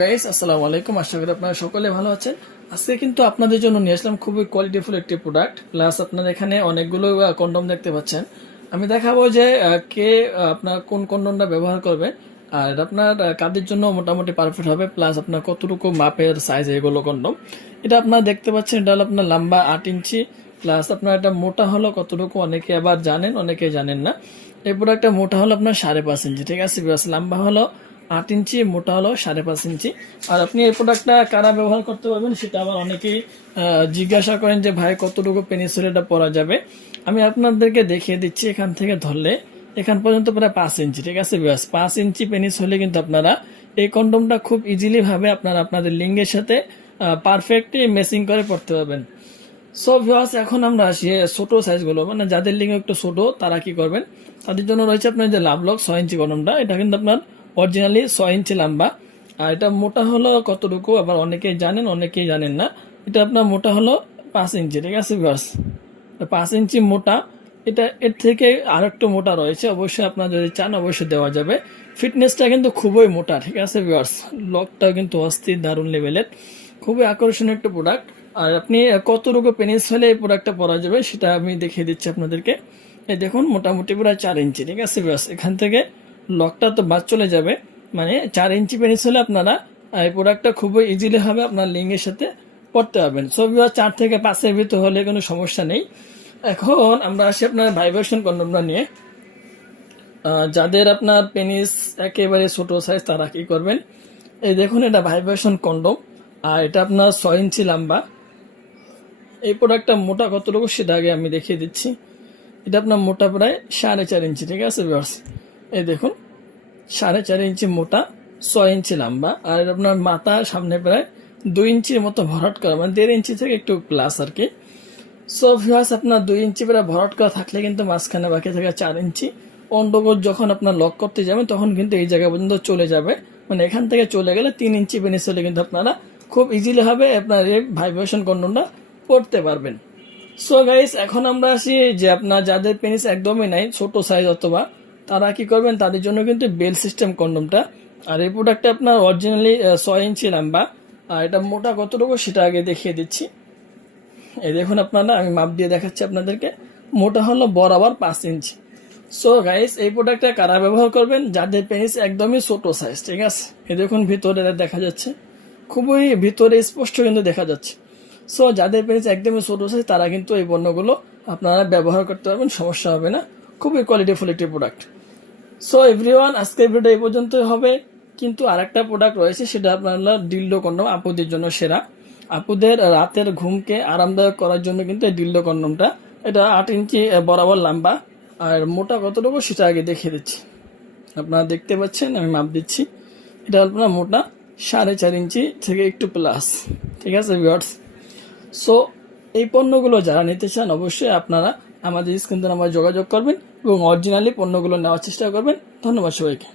Guys আসসালামু আলাইকুম, আশা করি আপনারা সকলে ভালো আছেন। আজকে কিন্তু আপনাদের জন্য নিয়ে আসলাম খুবই কোয়ালিটিফুল একটি প্রোডাক্ট, প্লাস আপনারা এখানে অনেকগুলো কন্ডম দেখতে পাচ্ছেন। আমি দেখাবো যে কে আপনার কোন কন্ডমটা ব্যবহার করবে, আর এটা আপনার কাদের জন্য মোটামুটি পারফেক্ট হবে, প্লাস আপনার কতটুকু মাপের সাইজ এগুলো কন্ডম। এটা আপনারা দেখতে পাচ্ছেন, এটা হলো আপনার লম্বা 8 ইঞ্চি, প্লাস আপনার এটা মোটা হলো কতটুকু অনেকে আবার জানেন, অনেকে জানেন না। এই প্রোডাক্টটা মোটা হলো আপনার 5.5 ইঞ্চি, ঠিক আছে। লম্বা হলো 8 ইঞ্চি, মোটা হলো 5.5 ইঞ্চি। আর আপনি এই প্রোডাক্টটা কারা ব্যবহার করতে পারবেন সেটা আবার অনেকেই জিজ্ঞাসা করেন যে ভাই কতটুকু পেনিস হলে এটা পরা যাবে। আমি আপনাদেরকে দেখিয়ে দিচ্ছি, এখান থেকে ধরলে এখান পর্যন্ত প্রায় 5 ইঞ্চি, ঠিক আছে। 5 ইঞ্চি পেনিস হলে কিন্তু আপনারা এই কন্ডমটা খুব ইজিলি ভাবে আপনারা আপনাদের লিঙ্গের সাথে পারফেক্টলি ম্যাচিং করে পড়তে পারবেন। সো ভিউয়ার্স, এখন আমরা আসি ছোট সাইজগুলো, মানে যাদের লিঙ্গ একটু ছোট তারা কি করবেন, তাদের জন্য রয়েছে আপনার যে লাভলক 6 ইঞ্চি কন্ডমটা। এটা কিন্তু আপনার অরিজিনালি 6 ইঞ্চি লম্বা, আর এটা মোটা হলো কতটুকু আবার অনেকেই জানেন, অনেকেই জানেন না। এটা আপনার মোটা হলো 5 ইঞ্চি, ঠিক আছে ভিউয়ার্স। 5 ইঞ্চি মোটা, এটা এর থেকে আর একটু মোটা রয়েছে, অবশ্যই আপনার যদি চান অবশ্যই দেওয়া যাবে। ফিটনেসটা কিন্তু খুবই মোটা, ঠিক আছে ভিউয়ার্স। লকটাও কিন্তু অস্থির দারুণ লেভেলের, খুবই আকর্ষণীয় একটা প্রোডাক্ট। আর আপনি কতটুকু পেনিস হলে এই প্রোডাক্টটা পরা যাবে সেটা আমি দেখিয়ে দিচ্ছি আপনাদেরকে। এই দেখুন, মোটামুটি প্রায় 4 ইঞ্চি, ঠিক আছে ভিউয়ার্স। এখান থেকে লকটা তো বাদ চলে যাবে, মানে 4 ইঞ্চি পেনিস হলে আপনারা এই প্রোডাক্টটা খুবই ইজিলি হবে আপনার লিঙ্গের সাথে পড়তে পারবেন। সো ভিউয়ার্স, 4 থেকে 5-এর ভিতর হলে কোনো সমস্যা নেই। এখন আমরা আসি আপনার ভাইব্রেশন কন্ডমটা নিয়ে। যাদের আপনার পেনিস একেবারে ছোট সাইজ তারা কি করবেন, এই দেখুন এটা ভাইব্রেশন কন্ডম, আর এটা আপনার 6 ইঞ্চি লম্বা। এই প্রোডাক্টটা মোটা কতটুকু সেটা আগে আমি দেখিয়ে দিচ্ছি। এটা আপনার মোটা প্রায় 4.5 ইঞ্চি, ঠিক আছে ভিউয়ার্স। এই দেখুন 4.5 ইঞ্চি মোটা, 6 ইঞ্চি লম্বা, আর আপনার মাথা সামনে প্রায় 2 ইঞ্চির মতো ভরাট করা, মানে 1.5 ইঞ্চি থেকে একটু প্লাস আর কি। সো ভিউয়ার্স, আপনার 2 ইঞ্চি প্রায় ভরাট করা থাকলে কিন্তু মাঝখানে বাকি থাকে 4 ইঞ্চি। অন্ডকোষ যখন আপনার লক করতে যাবেন তখন কিন্তু এই জায়গা পর্যন্ত চলে যাবে, মানে এখান থেকে চলে গেলে 3 ইঞ্চি পেনিস হলে কিন্তু আপনারা খুব ইজিলি হবে আপনার এই ভাইব্রেশন কন্ডমটা পড়তে পারবেন। সো গাইস, এখন আমরা আসি যে আপনার যাদের পেনিস একদমই নাই, ছোট সাইজ অথবা, তারা কি করবেন, তাদের জন্য কিন্তু বেল সিস্টেম কন্ডমটা। আর এই প্রোডাক্টটা আপনার অরিজিনালি 6 ইঞ্চি লম্বা, আর এটা মোটা কতটুকু সেটা আগে দেখিয়ে দিচ্ছি। এই দেখুন আপনারা, আমি মাপ দিয়ে দেখাচ্ছি আপনাদেরকে। মোটা হলো বরাবর 5 ইঞ্চি। সো গাইস, এই প্রোডাক্টটা কারা ব্যবহার করবেন, যাদের পেনিস একদমই ছোট সাইজ, ঠিক আছে। এই দেখুন ভিতরে দেখা যাচ্ছে, খুবই ভিতরে স্পষ্ট কিন্তু দেখা যাচ্ছে। সো যাদের পেনিস একদমই ছোট সাইজ তারা কিন্তু এই পণ্যগুলো আপনারা ব্যবহার করতে পারবেন, সমস্যা হবে না। খুবই কোয়ালিটিফুল একটি প্রোডাক্ট। সো এভরিওয়ান, আজকের ভিডিও এই পর্যন্তই হবে, কিন্তু আরেকটা প্রোডাক্ট রয়েছে, সেটা আপনার ডিলডো কন্ডম, আপুদের জন্য সেরা। আপুদের রাতের ঘুমকে আরামদায়ক করার জন্য কিন্তু এই ডিলডো কন্ডমটা। এটা 8 ইঞ্চি বরাবর লম্বা, আর মোটা কতটুকু সেটা আগে দেখিয়ে দিচ্ছি। আপনারা দেখতে পাচ্ছেন, আমি মাপ দিচ্ছি। এটা আপনার মোটা 4.5 ইঞ্চি থেকে একটু প্লাস, ঠিক আছে ভিউয়ার্স। সো এই পণ্যগুলো যারা নিতে চান অবশ্যই আপনারা আমাদের স্ক্রিন নাম্বারে যোগাযোগ করবেন এবং অরিজিনালি পণ্যগুলো নেওয়ার চেষ্টা করবেন। ধন্যবাদ সবাইকে।